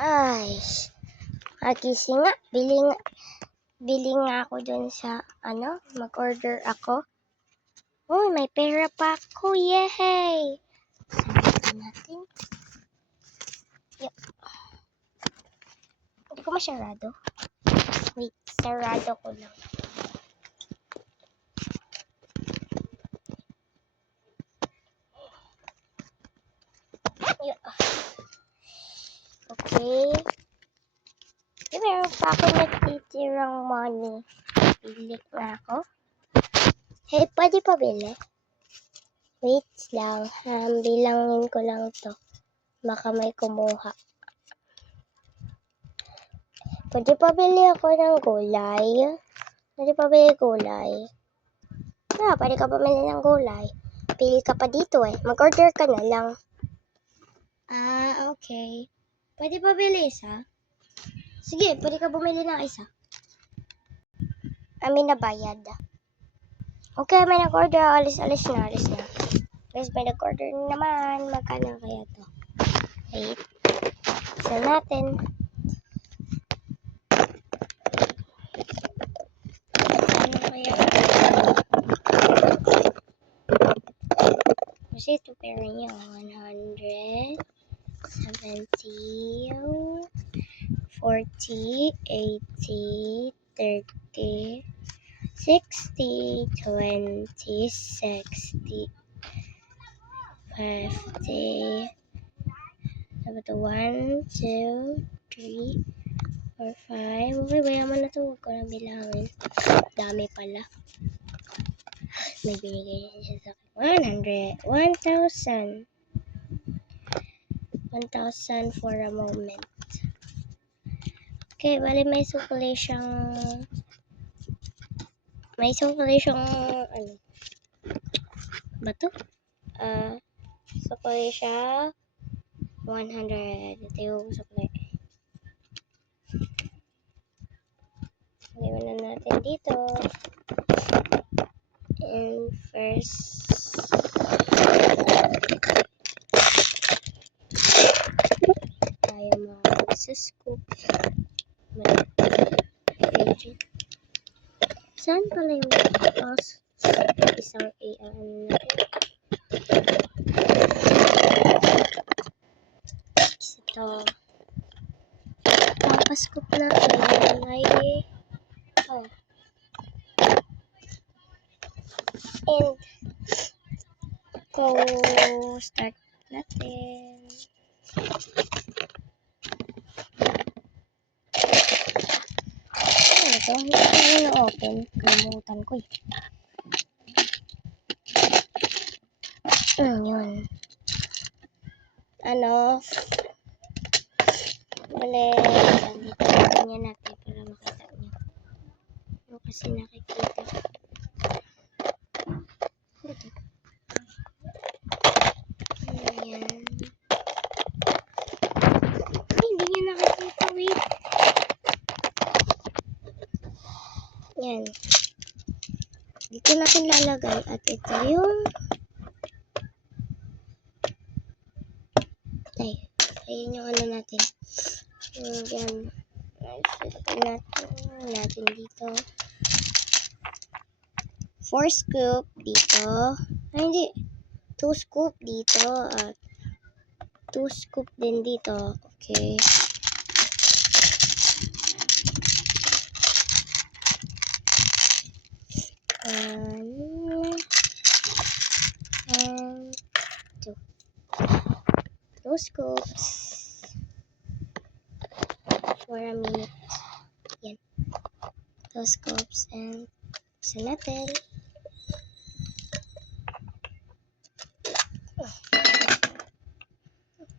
Ay, magising nga. Bili nga ako dun sa, mag-order ako. Oh, may pera pa ako. Yay! Sabihin natin. Yup. Hindi ko masyarado. Wait, sarado ko lang. Yup. Okay. Meron pa ako nagtitirang money. Bili na ako. Hey, pwede pa bili? Wait lang. Bilangin ko lang to. Baka may kumuha. Pwede pa bili ako ng gulay? Pwede pa bili gulay? Pwede ka bumili ng gulay. Pili ka pa dito eh. Mag-order ka na lang. Okay. Pwede pa bili isa? Sige, pwede ka bumili ng isa. Amin na bayad. Okay, may nag-order. Alis na. Guys, may nag-order naman. Magkano kaya to? Wait. Isa natin. Ano kaya? Kasi ito pera niya. 100, 70, 40, 80, 30, 60, 20, 60, 50. Dapat 1, 2, 3, 4, 5. Okay, bayaman na ito. Huwag ko na bilangin. Dami pala. May binigay siya sa akin. 100. 1,000. 1,000 for a moment. Okay, bali may sukli siyang ano ba to? Sukli siya 100. Ito yung sukli. Lagyan na natin dito. And first tayo mag-scoop. Saan pala yung isang natin? Ito. Papascoop natin. And start natin. Ito, hindi ko na-open. Kalimutan ko eh. Yun. Bale, dito niya natin para makita niyo. Ano kasi nakikita. Ayan. Ay, hindi niya nakikita. Wait. Yan. Dito natin lalagay at ito yung ayun yung ano natin. Yan. Natin dito. 4 scoop dito. Ay, hindi. 2 scoop dito at 2 scoop din dito. Okay. And 2 scoops for a minute. Yan. 2 scoops and isa natin.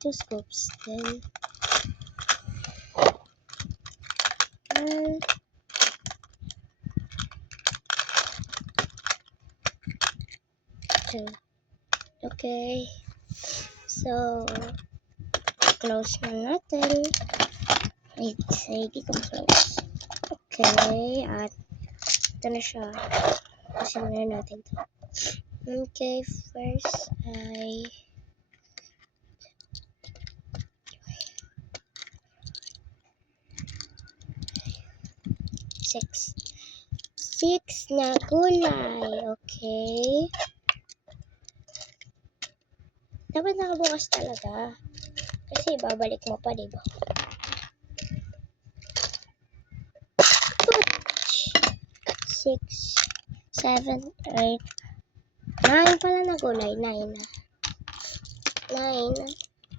Two scoops. Then 1, 2. Okay. So, close na natin. Wait, hindi ko close. Okay, at ito na siya. Kasi na natin ito. Okay, first ay 6 na gulay. Okay. Dapat nakabukas talaga. Kasi babalik mo pa, diba? 6, 7, 8, 9 pala na gulay. 9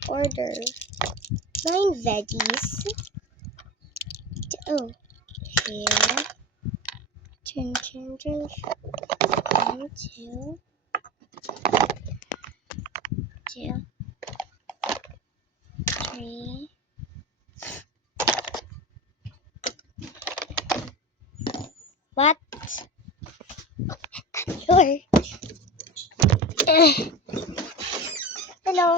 order. 9 veggies. Oh, here. Turn. 1, 2, 3. What? Sure. Hello.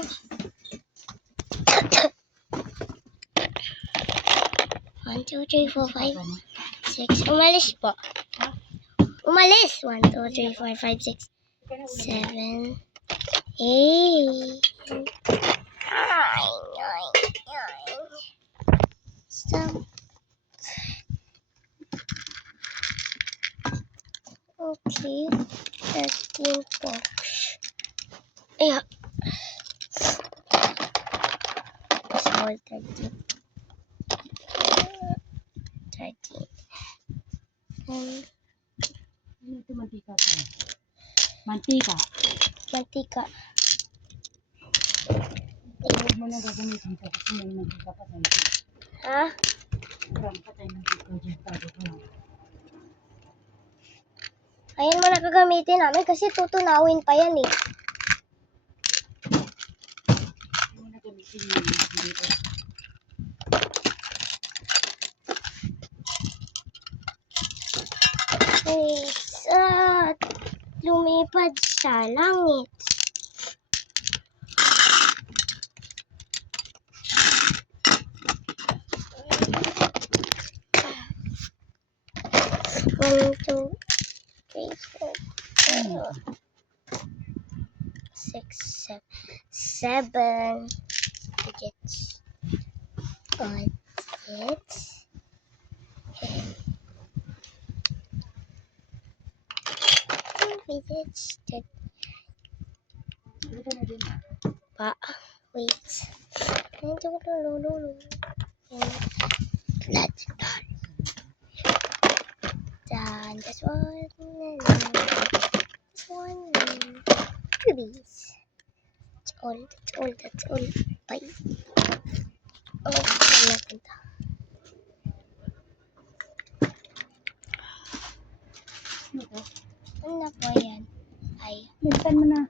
1, 2, 3, 4, 5, 6. Umalis po. Umalis. 1, 2, 3, 4, 5, 6, 7, 8, 9. Stop. Okay. 13 po. Yeah. It's all 13. 13. Ano ito, mantika to? Mantika. Mantika. Huwag mo na gagamitin ito kasi may mantika pa tayo. Ha? Marami pa tayo mantika dyan. Tago ko lang. Ayan mo na gagamitin namin kasi tutunawin pa yan eh. Huwag mo na gamitin yung dito. Lumipad sa langit. One, two, three, 4, 6, 7 digits. Odd digits. Digits. Dito na din. Pa. Wait. Let's start. Done. This one. This one. Two these. That's all. Bye. Oh, natin to. Ano to? Ano na po yan? Ay. Minsan mo na.